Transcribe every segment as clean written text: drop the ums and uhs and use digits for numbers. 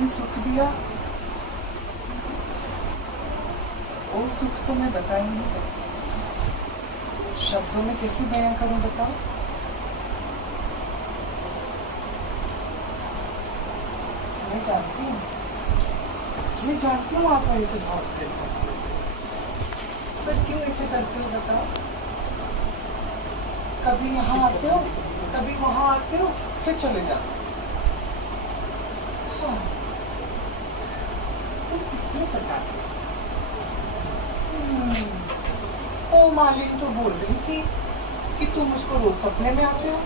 तुमने सुख दिया, वो सुख तो मैं बता ही नहीं सकती। शब्दों में कैसे बयां करूं बताओ। मैं जानती हूँ आप ऐसे बहुत करते हो, पर क्यों ऐसे करते हो बताओ। कभी यहाँ आते हो, कभी वहां आते हो, फिर चले जाते हो। हाँ, तुम कितने सताते हो। ओ मालिन तो बोल रही थी कि तुम उसको रोज सपने में आते हो।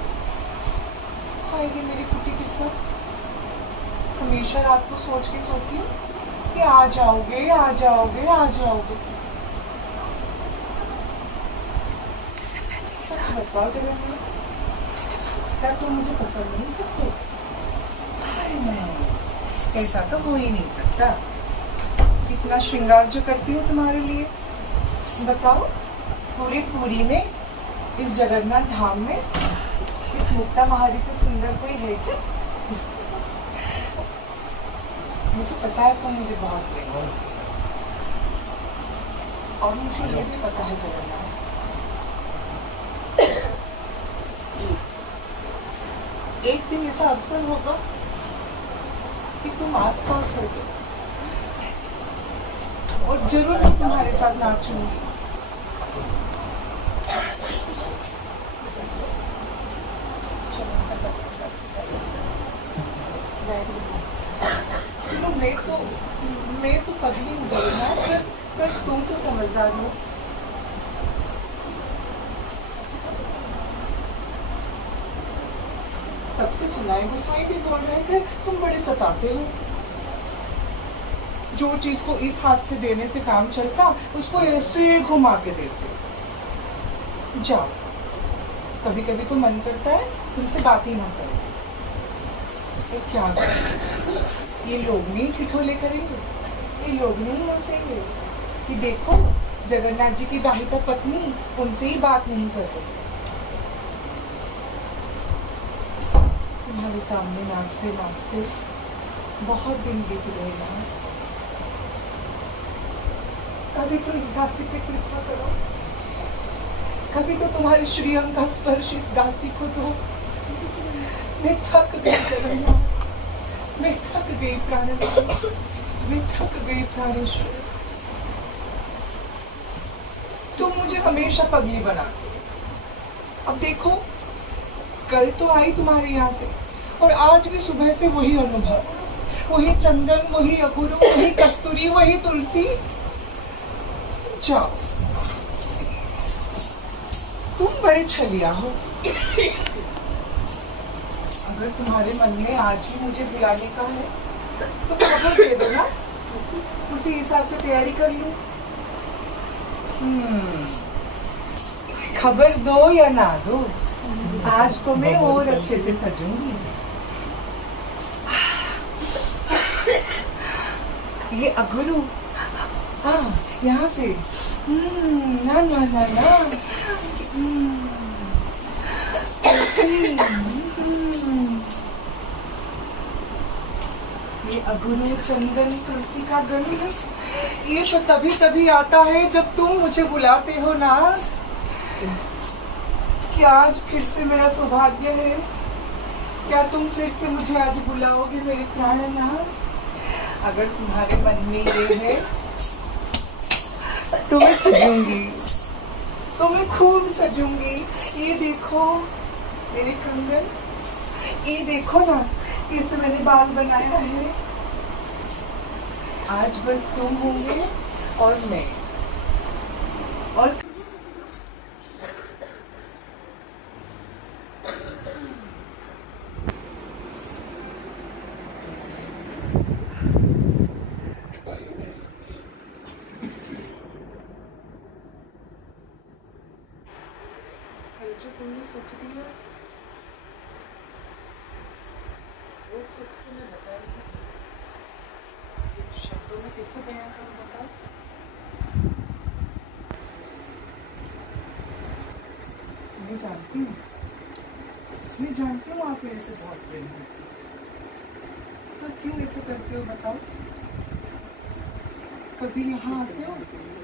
हाय ये मेरी फूटी किस्मत, हमेशा रात को सोच के सोती हूँ कि आ जाओगे आ जाओगे आ जाओगे। सच बताओ जगन्नाथ, क्या तुम मुझे पसंद नहीं करते? नहीं, ऐसा तो हो ही नहीं सकता। इतना श्रृंगार जो करती हूँ तुम्हारे लिए, बताओ पूरी पूरी में, इस जगन्नाथ धाम में, इस मुक्ता महारी से सुंदर कोई है क्या? मुझे पता है तुम मुझे बहुत प्रेम हो, और मुझे ये भी पता है जगन्नाथ, एक दिन ऐसा अवसर होगा कि तुम आसपास होगे और जरूर मैं तुम्हारे साथ नाचूंगी। सुनो, मैं तो पगली हूँ जगन्नाथ, पर तुम तो समझदार हो। सबसे सुनाए गुस्साई भी बोल रहे थे तुम बड़े सताते हो। जो चीज को इस हाथ से देने से काम चलता, उसको ऐसे घुमा के देते। जाओ, कभी कभी तो मन करता है तुमसे बात ही ना करो। तो क्या करें? ये लोग नहीं ठिठोले करेंगे, ये लोग नहीं हंसेंगे कि देखो जगन्नाथ जी की वाहिता पत्नी उनसे ही बात नहीं कर रही। तुम्हारे सामने नाचते नाचते बहुत दिन बीत गए हैं। कभी तो इस दासी पे कृपा करो, कभी तो तुम्हारे श्रीअंग का स्पर्श इस दासी को दो। मैं थक गई जगन्नाथ, मैं थक गई प्राणनाथ, मैं थक गई प्राणेश्वर। तुम मुझे हमेशा पगली बनाते हो। अब देखो, कल तो आई तुम्हारे यहाँ से, और आज भी सुबह से वही अनुभव, वही चंदन, वही अघुरू, वही कस्तूरी, वही तुलसी। जाओ, तुम बड़े छलिया हो। अगर तुम्हारे मन में आज भी मुझे बुलाने का है तो खबर दे दो ना, उसी हिसाब से तैयारी कर लूं। खबर दो या ना दो, आज तो मैं और अच्छे से सजूंगी। ये अघुरू, हाँ यहाँ से, ना ना ना ना, ये अघुरू चंदन तुलसी का गंध, ये तो तभी तभी आता है जब तुम मुझे बुलाते हो ना। क्या आज फिर से मेरा सौभाग्य है? क्या तुम फिर से मुझे आज बुलाओगे मेरे प्राणनाथ? अगर तुम्हारे मन में ये है तो मैं सजूंगी, तो मैं खूब सजूंगी। ये देखो मेरे कंगन, ये देखो ना, कैसे मैंने बाल बनाया है। आज बस तुम होंगे और मैं, और जो तुमने सुख दिया, वो सुख तो मैं बता नहीं सकती। शब्दों में कैसे बयां करूं बताओ। मैं जानती हूँ आप मेरे से बहुत प्रेम करती हो, पर क्यों ऐसे करते हो बताओ? कभी यहाँ आते हो,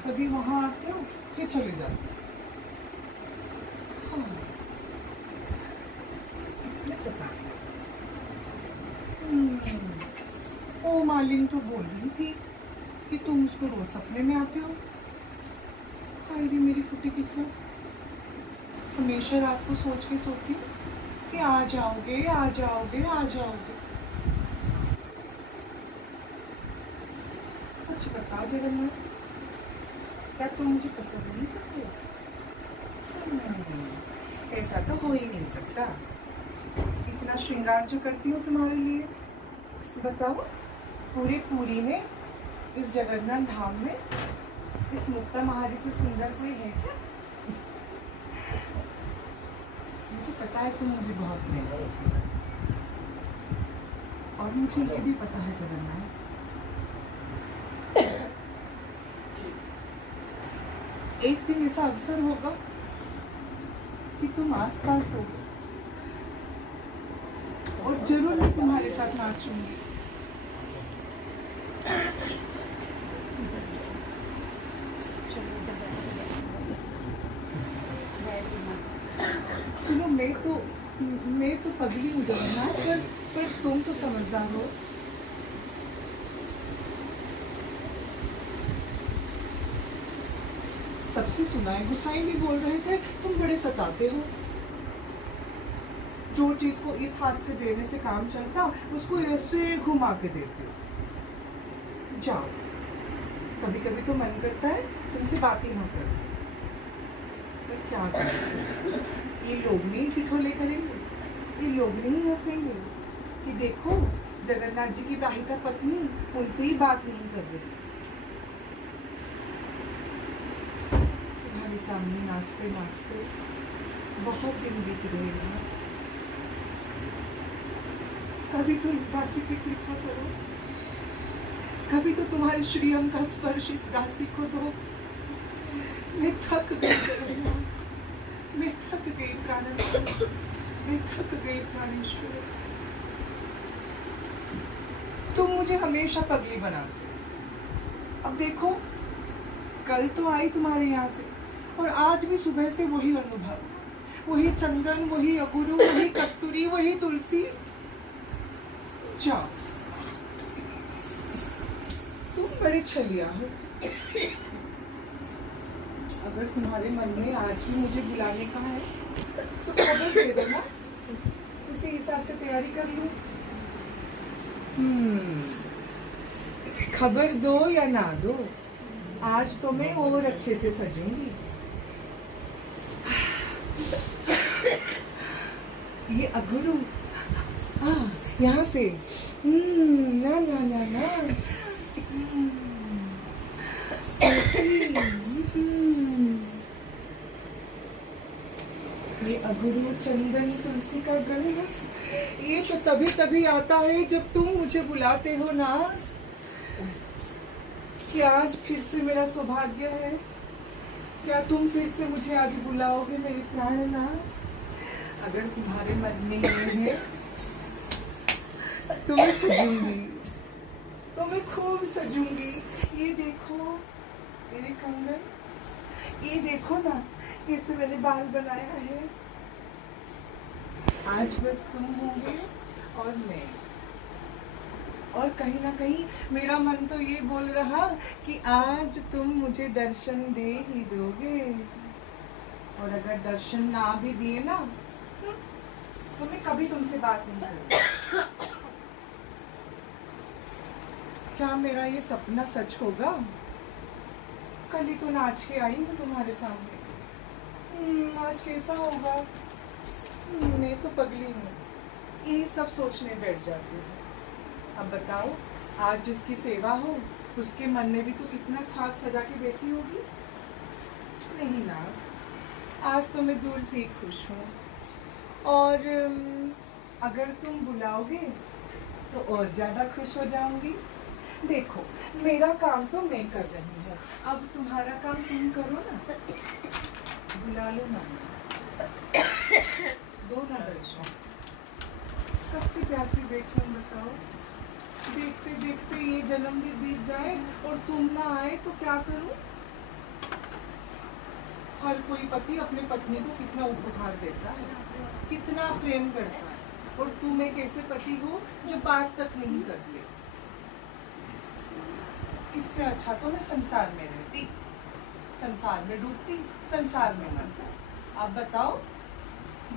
कभी वहाँ आते हो, फिर चले जाते हो। हाँ, इतने सताते हो। ओ मालिन तो बोल रही थी कि तुम उसको रोज सपने में आते हो। हाय रे मेरी फुटी किस्मत, हमेशा रात को सोच के सोती हूँ कि आ जाओगे, आ जाओगे, आ जाओगे। सच बता जगन्नाथ, क्या तुम मुझे पसंद नहीं करते? ऐसा तो हो ही नहीं सकता। इतना श्रृंगार जो करती हूँ तुम्हारे लिए, बताओ पूरे पुरी में, इस जगन्नाथ धाम में, इस मुक्ता महारी से सुंदर कोई है क्या? मुझे पता है तुम मुझे बहुत प्रेम करती हो, और मुझे ये भी पता है जगन्नाथ, एक दिन ऐसा अवसर होगा कि तुम आसपास होगे, और जरूर मैं तुम्हारे साथ नाचूंगी। सुनो, मैं तो पगली हूँ जगन्नाथ, पर तुम तो समझदार हो। सबसे सुना है, गुस्साई भी बोल रहे थे तुम बड़े सताते हो। जो चीज को इस हाथ से देने से काम चलता, उसको ऐसे घुमा के देते हो। जाओ, कभी कभी तो मन करता है तुमसे बात ही ना करो, पर क्या करें? ये लोग नहीं ठिठोले करेंगे, ये लोग नहीं हंसेंगे कि देखो जगन्नाथ जी की वाहिता पत्नी उनसे ही बात नहीं कर रही। तुम्हारे सामने नाचते नाचते बहुत दिन बीत गए हैं। कभी तो इस दासी की कृपा करो, कभी तो तुम्हारे श्री अंग का स्पर्श इस दासी को दो। मैं थक गई जगन्नाथ, मैं थक गई प्राणनाथ, मैं थक गई प्राणेश्वर। तुम मुझे हमेशा पगली बनाते हो। अब देखो, कल तो आई तुम्हारे यहाँ से, और आज भी सुबह से वही अनुभव, वही चंदन, वही अगुरु, वही कस्तूरी, वही तुलसी। जाओ, तुम बड़े छलिया हो। अगर तुम्हारे मन में आज ही मुझे बुलाने का है तो खबर दे देना, उसी हिसाब से तैयारी कर लूं। खबर दो या ना दो, आज तो मैं और अच्छे से सजूंगी। ये अगुरु, यहाँ से ना ना ना ना, ये अगुरु चंदन तुलसी का गंध, ये तो तभी तभी आता है जब तुम मुझे बुलाते हो ना। क्या आज फिर से मेरा सौभाग्य है? क्या तुम फिर से मुझे आज बुलाओगे मेरे प्राणनाथ? अगर तुम्हारे मन में ये है तो मैं सजूंगी, तो मैं खूब सजूंगी। ये देखो मेरे कंगन, ये देखो ना कैसे मैंने बाल बनाया है। आज बस तुम होंगे और मैं, और कहीं ना कहीं मेरा मन तो ये बोल रहा कि आज तुम मुझे दर्शन दे ही दोगे, और अगर दर्शन ना भी दिए ना तो मैं कभी तुमसे बात नहीं करूंगी। क्या मेरा ये सपना सच होगा? कल ही तो नाच के आई हूँ तुम्हारे सामने, आज कैसा होगा? मैं तो पगली हूँ, यही सब सोचने बैठ जाती हूँ। अब बताओ, आज जिसकी सेवा हो उसके मन में भी तो कितना खाक सजा के बैठी होगी। नहीं ना, आज तो मैं दूर से ही खुश हूँ, और अगर तुम बुलाओगे तो और ज़्यादा खुश हो जाऊंगी। देखो, मेरा काम तो मैं कर रही हूँ, अब तुम्हारा काम तुम करो ना। बुला लो ना, दो ना दर्शन। कब से प्यासी बैठी हूँ बताओ। देखते देखते ये जन्म भी बीत जाए और तुम ना आए तो क्या करूं? हर कोई पति अपने पत्नी को कितना उपहार देता है, कितना प्रेम करता है, और तुम एक ऐसे पति हो जो बात तक नहीं करते। इससे अच्छा तो मैं संसार में रहती, संसार में डूबती, संसार में मरती। आप बताओ,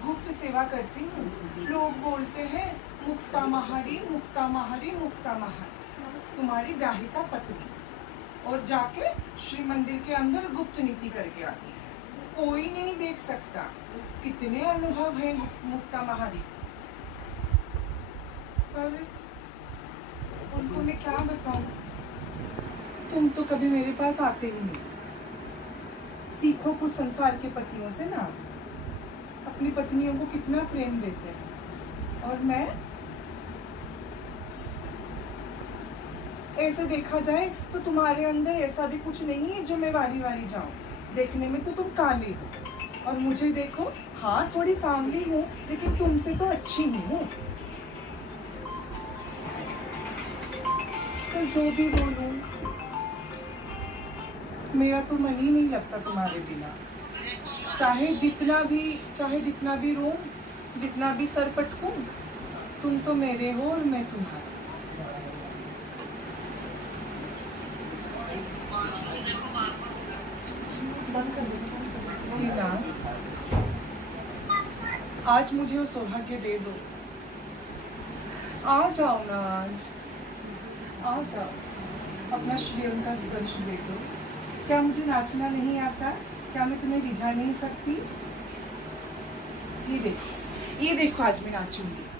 गुप्त सेवा करती हूँ, लोग बोलते हैं मुक्ता महारी, मुक्ता महारी, मुक्ता महारी, तुम्हारी व्याहिता पत्नी, और जाके श्री मंदिर के अंदर गुप्त नीति करके आती है। कोई नहीं देख सकता। कितने अनुभव हैं मुक्ता महारी, पर उनको मैं क्या बताऊं? तुम तो कभी मेरे पास आते ही नहीं। सीखो कुछ संसार के पतियों से ना, अपनी पत्नियों को कितना प्रेम देते हैं, और मैं ऐसे देखा जाए तो तुम्हारे अंदर ऐसा भी कुछ नहीं है जो मैं वारी वारी जाऊं। देखने में तो तुम काली हो, और मुझे देखो, हाँ थोड़ी सांवली हूँ, लेकिन तुमसे तो अच्छी ही हूँ। तो जो भी बोलूं, मेरा तो मन ही नहीं लगता तुम्हारे बिना। चाहे जितना भी रो, जितना भी सर पटकूं, तुम तो मेरे हो और मैं तुम्हारा। आज मुझे वो सौभाग्य दे दो। आ जाओ ना, आ जाओ, अपना श्रीअंग का स्पर्श दे दो। क्या मुझे नाचना नहीं आता? क्या मैं तुम्हें रिझा नहीं सकती? ये देखो आज मैं नाचूंगी।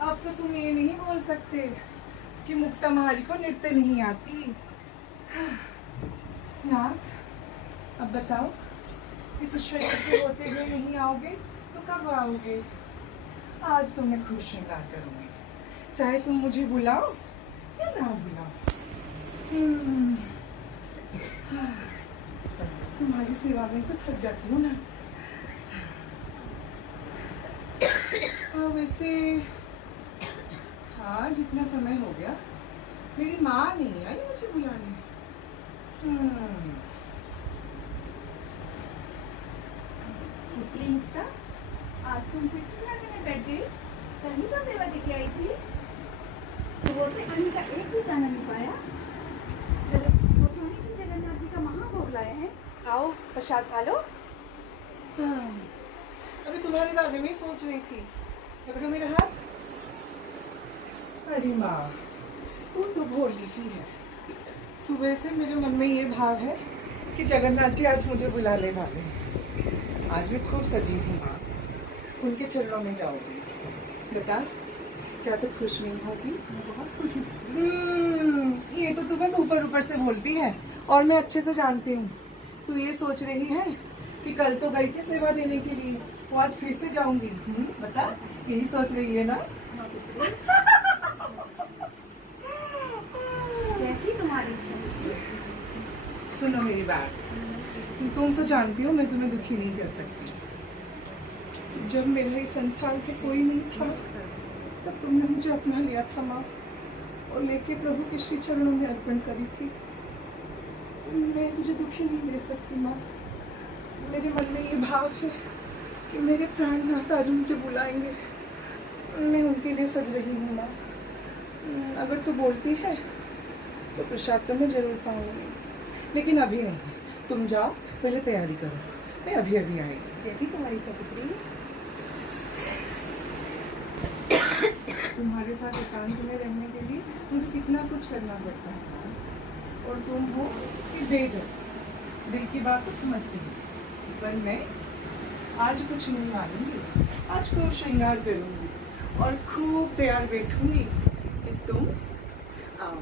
अब तो तुम ये नहीं बोल सकते कि मुक्ता महारी को नृत्य नहीं आती। नाथ, अब बताओ, इस श्वेत के होते हुए नहीं आओगे तो कब आओगे? आज तो मैं खूब श्रृंगार करूंगी, चाहे तुम मुझे बुलाओ या ना बुलाओ। तुम्हारी सेवा में तो थक जाती हूँ ना। हाँ वैसे, हाँ जितना समय हो गया मेरी माँ नहीं आई मुझे बुलाने। पुतली मुक्ता, आज तुम फिर से लगने में बैठ गई। कल ही तो सेवा देके आई थी। सुबह से कहीं का एक भी दाना नहीं पाया। गोस्वामी जी जगन्नाथ जी का महाभोग लाए हैं, आओ प्रसाद खा लो। अभी तुम्हारे बारे में ही सोच रही थी। पकड़ो मेरा हाथ। अरे माँ, तुम तो भोली सी है। सुबह से मेरे मन में ये भाव है कि जगन्नाथ जी आज मुझे बुलाने वाले हैं। आज मैं खूब सजी हूँ माँ, उनके चरणों में जाऊंगी। बता, क्या तू खुश नहीं होगी? बहुत खुश हूँ। ये तो तू बस ऊपर ऊपर से बोलती है और मैं अच्छे से जानती हूँ। तू ये सोच रही है कि कल तो गई थी सेवा देने के लिए, वो आज फिर से जाऊंगी। बता, यही सोच रही है ना? जैसी तुम्हारी इच्छा। सुनो मेरी बात, तुम तो जानती हो मैं तुम्हें दुखी नहीं कर सकती। जब मेरा इस संसार में कोई नहीं था तब तुमने मुझे अपना लिया था माँ, और लेके प्रभु के श्री चरणों में अर्पण करी थी। मैं तुझे दुखी नहीं दे सकती माँ। मेरे मन में ये भाव है कि मेरे प्राणनाथ आज मुझे बुलाएंगे। मैं उनके लिए सज रही हूँ माँ। अगर तू बोलती है तो प्रसाद तो मैं जरूर पाऊंगी, लेकिन अभी नहीं। तुम जाओ, पहले तैयारी करो, मैं अभी अभी आएगी। जैसी तुम्हारी इच्छा पुत्री। तुम्हारे साथ एकांत में रहने के लिए मुझे कितना कुछ करना पड़ता है, और तुम हो कि बेदर्द। दिल की बात तो समझती हो, पर मैं आज कुछ नहीं मानूंगी। आज खूब श्रृंगार करूंगी और खूब तैयार बैठूंगी कि तुम आओ।